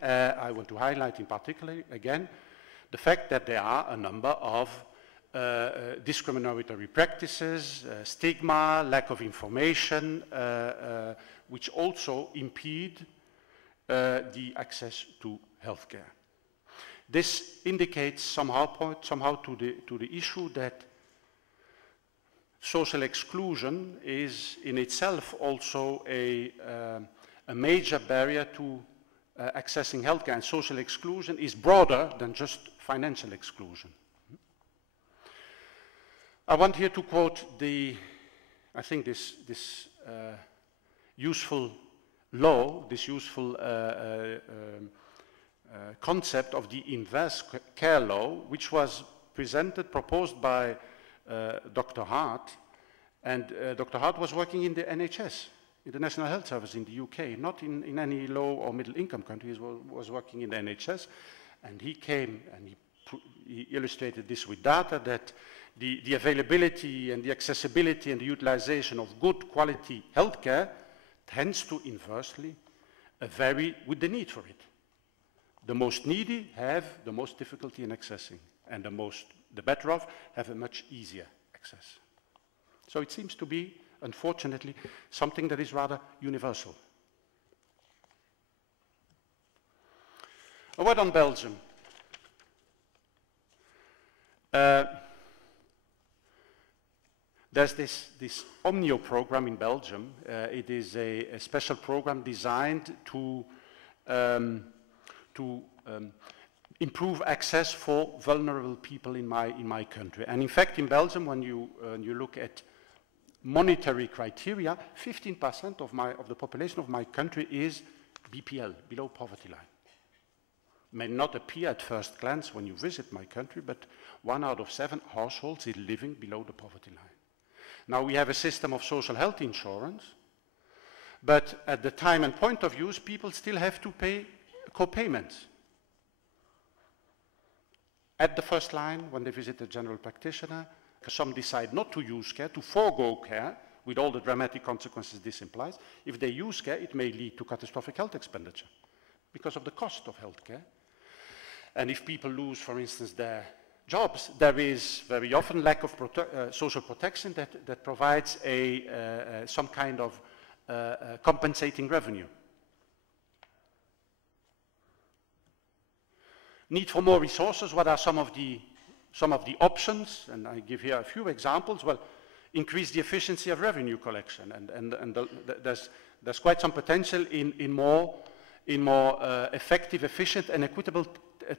I want to highlight in particular, again, the fact that there are a number of discriminatory practices, stigma, lack of information, which also impede the access to healthcare. This indicates somehow to the issue that social exclusion is in itself also a major barrier to accessing healthcare, and social exclusion is broader than just financial exclusion. I want here to quote I think this useful law, this useful concept of the inverse care law, which was proposed by Dr. Hart, and Dr. Hart was working in the NHS, in the National Health Service in the UK, not in any low or middle income countries, was working in the NHS, and he came and he illustrated this with data that the availability and the accessibility and the utilization of good quality healthcare tends to inversely vary with the need for it. The most needy have the most difficulty in accessing, and the better off have a much easier access. So it seems to be, unfortunately, something that is rather universal. A word on Belgium. There's this Omnio program in Belgium. It is a special program designed to improve access for vulnerable people in my country. And in fact, in Belgium, when you look at monetary criteria, 15% of the population of my country is BPL, below poverty line. May not appear at first glance when you visit my country, but 1 out of 7 households is living below the poverty line. Now we have a system of social health insurance, but at the time and point of use, people still have to pay co-payments. At the first line, when they visit a general practitioner, some decide not to use care, to forego care, with all the dramatic consequences this implies. If they use care, it may lead to catastrophic health expenditure because of the cost of healthcare. And if people lose, for instance, their jobs, there is very often lack of social protection that provides some kind of compensating revenue. Need for more resources. What are some of the options? And I give here a few examples. Well, increase the efficiency of revenue collection, and there's quite some potential in more effective, efficient, and equitable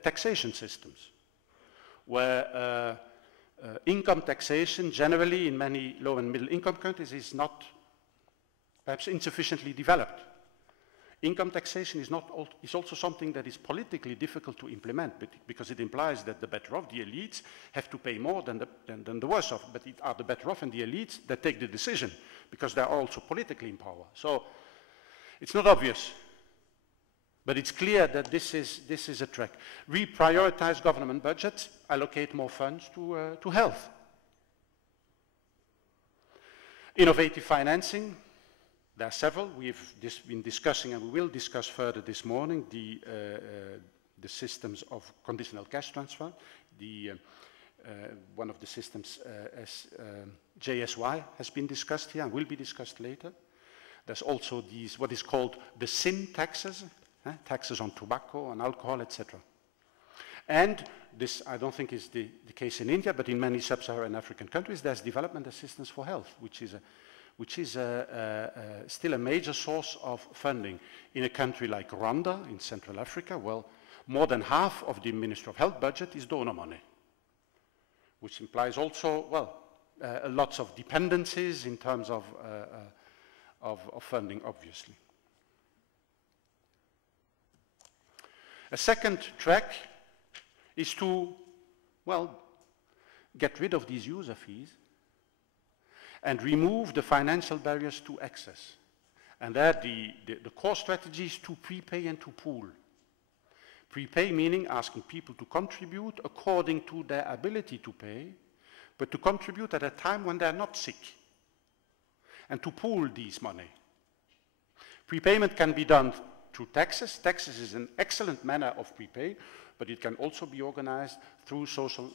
taxation systems, where income taxation generally in many low and middle income countries is not perhaps insufficiently developed. Income taxation is also something that is politically difficult to implement, because it implies that the better off, the elites, have to pay more than the worse off. But it are the better off and the elites that take the decision, because they are also politically in power. So it's not obvious, but it's clear that this is a track. Reprioritize government budgets, allocate more funds to health. Innovative financing. There are several. We've been discussing, and we will discuss further this morning, the systems of conditional cash transfer. One of the systems, JSY, has been discussed here and will be discussed later. There's also what is called the sin taxes, taxes on tobacco, on alcohol, etc. And this, I don't think, is the case in India, but in many sub-Saharan African countries, there's development assistance for health, which is still a major source of funding. In a country like Rwanda, in Central Africa, well, more than half of the Ministry of Health budget is donor money, which implies also, well, lots of dependencies in terms of funding, obviously. A second track is to, well, get rid of these user fees and remove the financial barriers to access. And that the core strategy is to prepay and to pool. Prepay meaning asking people to contribute according to their ability to pay, but to contribute at a time when they're not sick, and to pool these money. Prepayment can be done through taxes. Taxes is an excellent manner of prepay, but it can also be organized through social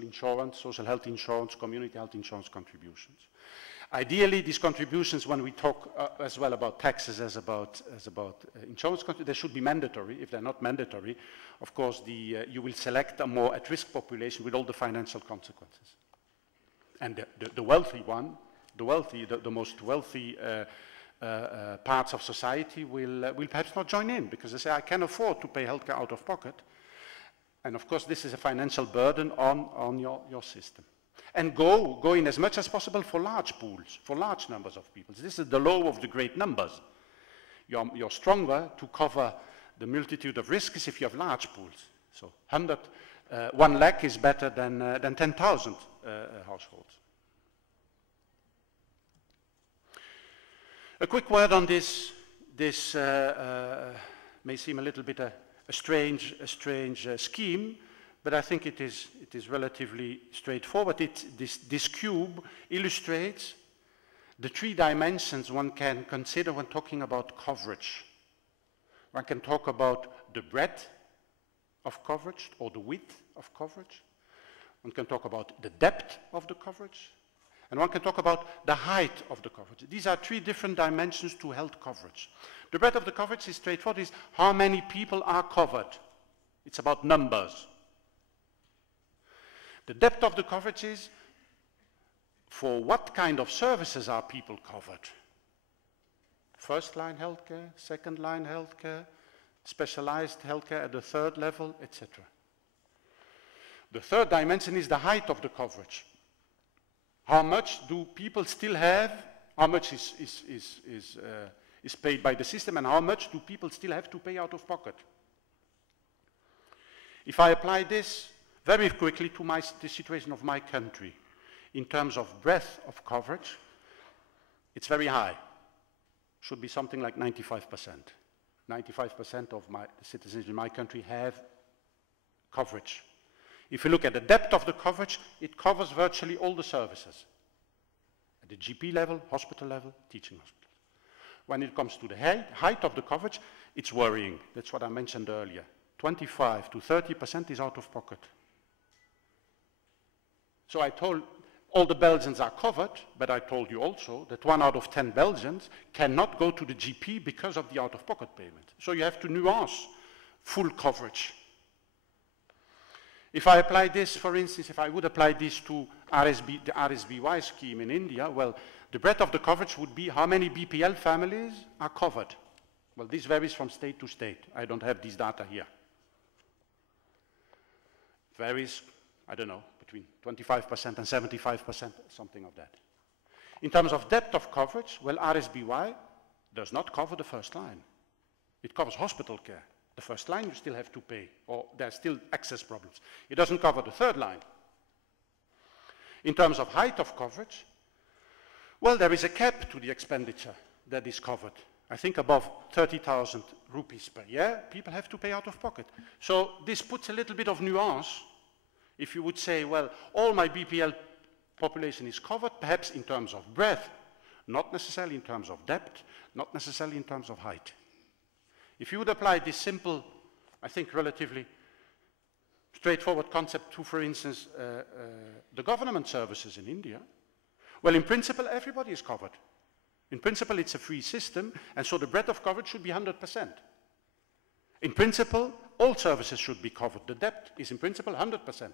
insurance, social health insurance, community health insurance contributions. Ideally, these contributions, when we talk as well about taxes as about insurance, they should be mandatory. If they're not mandatory, of course, you will select a more at-risk population with all the financial consequences. And the wealthy one, the most wealthy parts of society will perhaps not join in because they say, I can afford to pay healthcare out of pocket. And of course, this is a financial burden on your system. And go in as much as possible for large pools, for large numbers of people. This is the law of the great numbers. You're stronger to cover the multitude of risks if you have large pools. So 1 lakh is better than 10,000 households. A quick word on this. This may seem a little bit a strange scheme, but I think it is relatively straightforward. This cube illustrates the 3 dimensions one can consider when talking about coverage. One can talk about the breadth of coverage or the width of coverage. One can talk about the depth of the coverage. And one can talk about the height of the coverage. These are 3 different dimensions to health coverage. The breadth of the coverage is straightforward, is how many people are covered. It's about numbers. The depth of the coverage is for what kind of services are people covered. First-line healthcare, second-line healthcare, specialized healthcare at the 3rd level, etc. The 3rd dimension is the height of the coverage. How much do people still have? How much is paid by the system, and how much do people still have to pay out of pocket? If I apply this very quickly to the situation of my country, in terms of breadth of coverage, it's very high. Should be something like 95%. 95% of the citizens in my country have coverage. If you look at the depth of the coverage, it covers virtually all the services. At the GP level, hospital level, teaching hospitals. When it comes to the height of the coverage, it's worrying. That's what I mentioned earlier. 25 to 30% is out of pocket. So I told all the Belgians are covered, but I told you also that 1 out of 10 Belgians cannot go to the GP because of the out-of-pocket payment. So you have to nuance full coverage. If I apply this, for instance, if I would apply this to the RSBY scheme in India, well, the breadth of the coverage would be how many BPL families are covered. Well, this varies from state to state. I don't have these data here. It varies, I don't know, between 25% and 75%, something of that. In terms of depth of coverage, well, RSBY does not cover the first line. It covers hospital care. The first line you still have to pay, or there's still access problems. It doesn't cover the 3rd line. In terms of height of coverage, well, there is a cap to the expenditure that is covered. I think above 30,000 rupees per year, people have to pay out of pocket. So this puts a little bit of nuance. If you would say, well, all my BPL population is covered, perhaps in terms of breadth, not necessarily in terms of depth, not necessarily in terms of height. If you would apply this simple, I think relatively straightforward concept to, for instance, the government services in India, well, in principle, everybody is covered. In principle, it's a free system, and so the breadth of coverage should be 100%. In principle, all services should be covered. The depth is, in principle, 100%.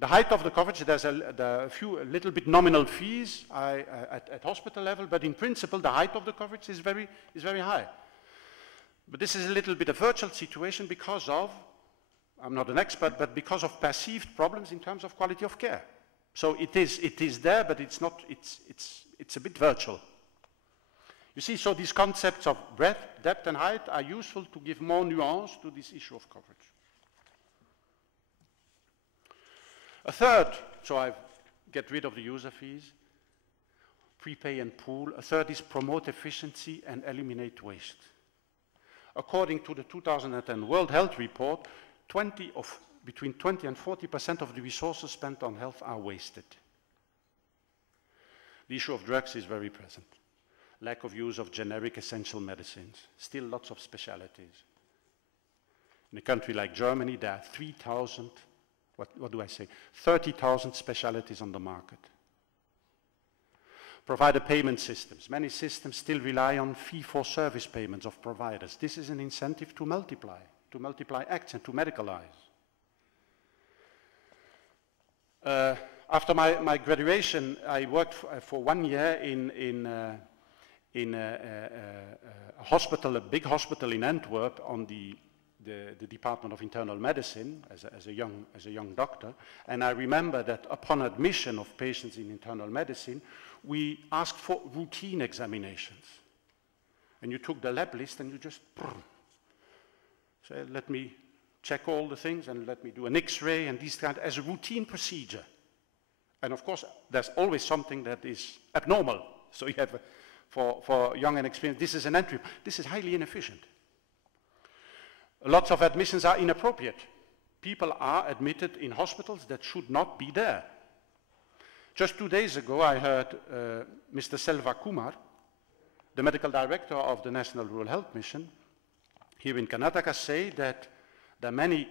The height of the coverage, there's a little bit nominal fees at hospital level, but in principle, the height of the coverage is very high. But this is a little bit a virtual situation because of, I'm not an expert, but because of perceived problems in terms of quality of care. So it is there, but it's not, it's a bit virtual. You see, so these concepts of breadth, depth, and height are useful to give more nuance to this issue of coverage. A third, so I get rid of the user fees, prepay and pool. A third is promote efficiency and eliminate waste. According to the 2010 World Health Report, between 20 and 40% of the resources spent on health are wasted. The issue of drugs is very present. lack of use of generic essential medicines, still lots of specialties. In a country like Germany, there are 3,000, what do I say, 30,000 specialties on the market. Provider payment systems. Many systems still rely on fee-for-service payments of providers. This is an incentive to multiply acts and to medicalize. After my graduation, I worked for 1 year in a hospital, a big hospital in Antwerp, on the Department of Internal Medicine as a young doctor. And I remember that upon admission of patients in internal medicine, we asked for routine examinations. And you took the lab list and you just say, let me check all the things and let me do an X-ray and these kind as a routine procedure. And of course, there's always something that is abnormal. So you have, for young and experienced, this is an entry. This is highly inefficient. Lots of admissions are inappropriate. People are admitted in hospitals that should not be there. Just 2 days ago, I heard Mr. Selva Kumar, the medical director of the National Rural Health Mission, here in Karnataka, say that there are many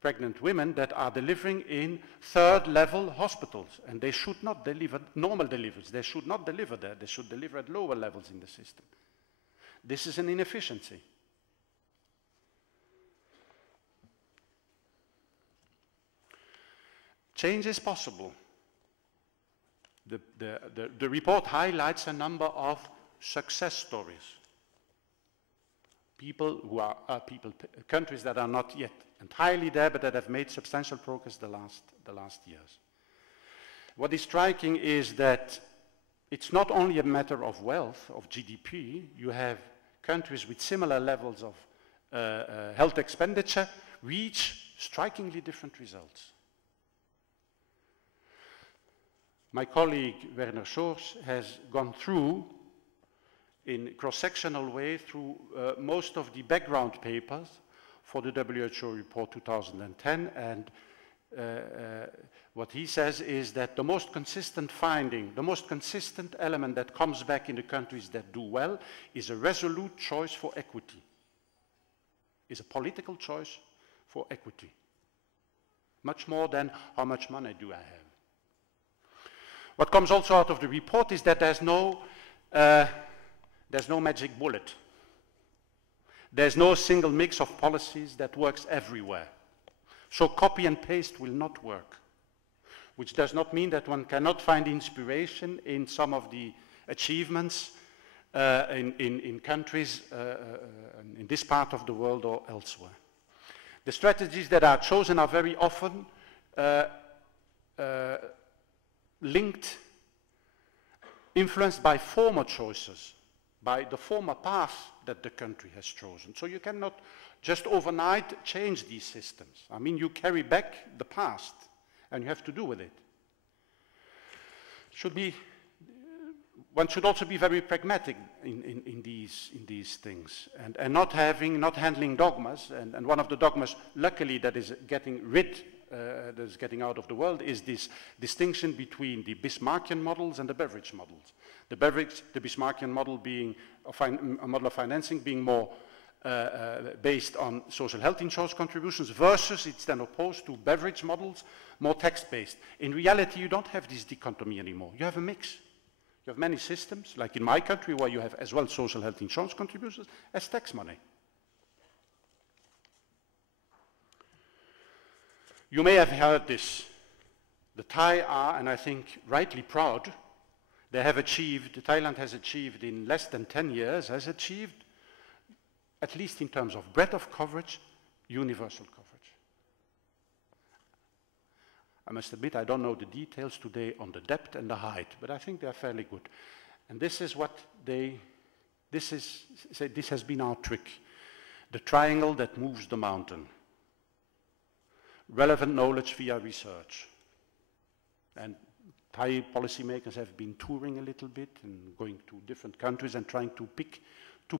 pregnant women that are delivering in third-level hospitals, and they should not deliver normal deliveries. They should not deliver there. They should deliver at lower levels in the system. This is an inefficiency. Change is possible. The report highlights a number of success stories. Countries that are not yet entirely there, but that have made substantial progress the last years. What is striking is that it's not only a matter of wealth, of GDP. You have countries with similar levels of health expenditure reach strikingly different results. My colleague Werner Schors has gone through, in a cross-sectional way, through most of the background papers for the WHO report 2010, and what he says is that the most consistent finding, the most consistent element that comes back in the countries that do well is a resolute choice for equity, is a political choice for equity, much more than how much money do I have. What comes also out of the report is that there's no magic bullet. There's no single mix of policies that works everywhere. So copy and paste will not work, which does not mean that one cannot find inspiration in some of the achievements in countries in this part of the world or elsewhere. The strategies that are chosen are very often influenced by former choices, by the former path that the country has chosen. So you cannot just overnight change these systems. I mean, you carry back the past, and you have to do with it. One should also be very pragmatic in these things, and not handling dogmas. And one of the dogmas, luckily, that is getting out of the world is this distinction between the Bismarckian models and the Beveridge models. The Bismarckian model being a model of financing being more based on social health insurance contributions versus it's then opposed to Beveridge models, more tax-based. In reality, you don't have this dichotomy anymore. You have a mix. You have many systems, like in my country, where you have as well social health insurance contributions as tax money. You may have heard this. The Thai are, and I think rightly proud, Thailand has achieved in less than 10 years, has achieved, at least in terms of breadth of coverage, universal coverage. I must admit, I don't know the details today on the depth and the height, but I think they're fairly good. And this is what this has been our trick. The triangle that moves the mountain. Relevant knowledge via research. And Thai policymakers have been touring a little bit and going to different countries and trying to pick